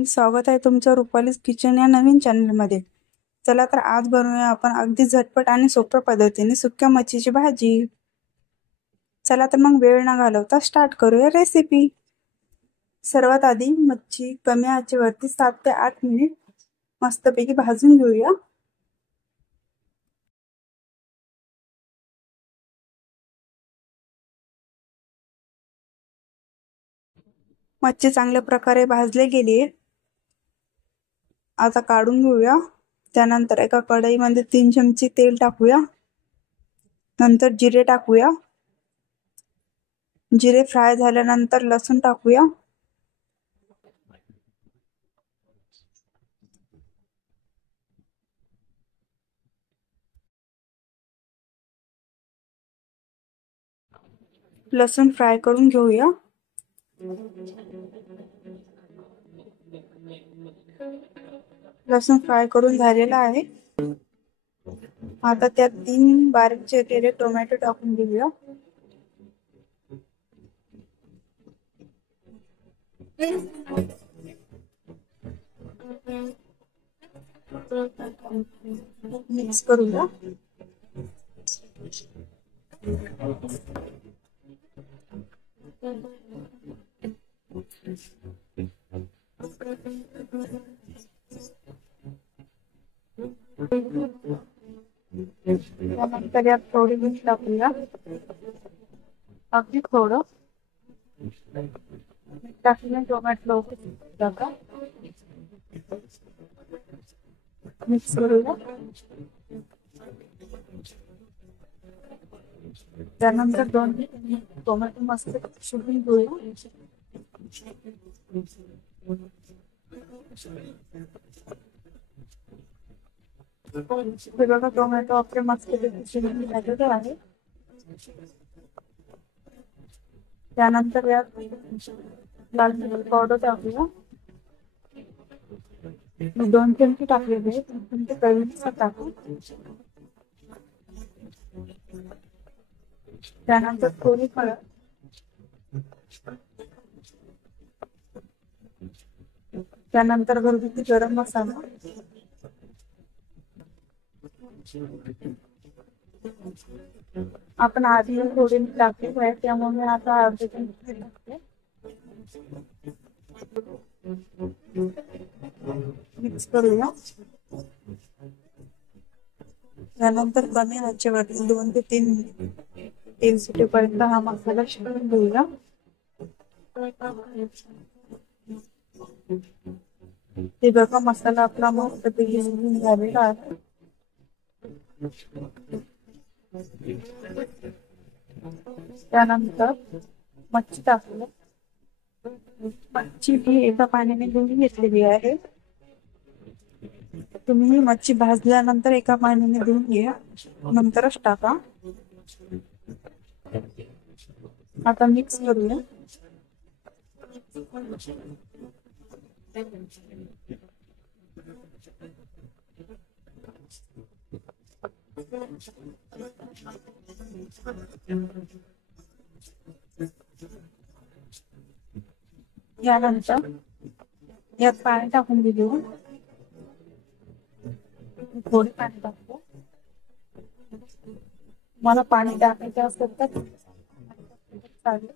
Friends, स्वागत आहे तुमचं रुपालीज किचन या नवीन चॅनलमध्ये। चला तर आज बनवूया आपण अगदी झटपट आणि सोप्या पद्धतीने सुक्या मच्छीची भाजी। चला तर मग वेळ न घालवता स्टार्ट करूया रेसिपी। सर्वात आधी मच्छी कमी आचेवरती 7 ते 8 मिनिट मस्तपैकी भाजून घेऊया। मच्छी चांगल्या प्रकारे भाजले गेली, आता काढून घेऊया। त्यानंतर एका कढईमध्ये 3 चमचे तेल टाकूया। नंतर जिरे टाकूया। जिरे फ्राय झाल्यानंतर लसूण टाकूया। लसूण फ्राय करून घेऊया। लसूण फ्राय करून झालेला आहे। आता त्यात 3 बारीक चिरलेले टोमॅटो टाकून घेऊया। मिक्स करूया। त्यानंतर यात थोडी मीठ टाकूया, अगदी थोडं टाकून टोमॅटो टाका, मिक्स करूया। त्यानंतर 2 टोमॅटो मस्त शिजवून घेऊया। बघा टोमॅटो आपले मस्त शिजून झालेले आहे। त्यानंतर यात लाल मिरची पावडर टाकूया। 2 चमचे टाकलेले आहेत, तुमच्या चवीनुसार टाका। त्यानंतर थोडी हळद, त्यानंतर घरगुती गरम मसाला, आपण आधी थोडी टाकली आहे त्यामुळे आता अर्धी चमचे टाकते। मिक्स करूया। त्यानंतर कमी आचेवरती 2 ते 3 मिनिट तेल सुटेपर्यंत हा मसाला शिजवून घेऊया। हे बघा मसाला आपला मस्त शिजून झालेला आहे। त्यानंतर मच्छी टाकूया। मच्छी ही एका पाण्याने धुवून घेतलेली आहे। तुम्ही मच्छी भाजल्यानंतर एका पाण्याने धुवून घ्या, नंतरच टाका। आता मिक्स करूया। यानंतर यात पाणी टाकून घेऊ। थोडे पाणी टाकतो। मला पाणी टाकायचे असेल तर चालेल,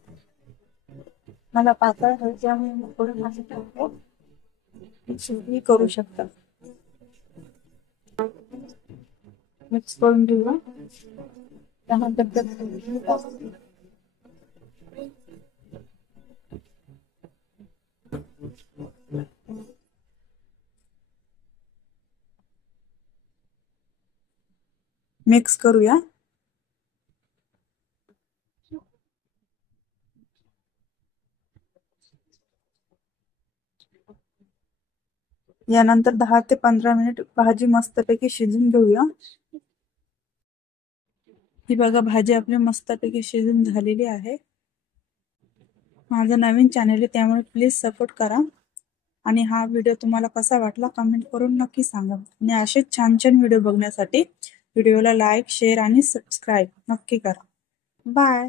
मला पातळ हवं त्यामुळे थोडे पाणी टाकतो। शिजली करू शकता। मिक्स करून घेऊ। त्यानंतर मिक्स करूया। यानंतर 10 ते 15 मिनिट भाजी मस्तपैकी शिजून घेऊया। ही बघा भाजी आपली मस्तपैकी शिजून झालेली आहे। माझं नवीन चॅनल आहे त्यामुळे प्लीज सपोर्ट करा आणि हा व्हिडिओ तुम्हाला कसा वाटला कमेंट करून नक्की सांगा। आणि असेच छान छान व्हिडिओ बघण्यासाठी व्हिडिओला लाईक, शेअर आणि सबस्क्राईब नक्की करा। बाय।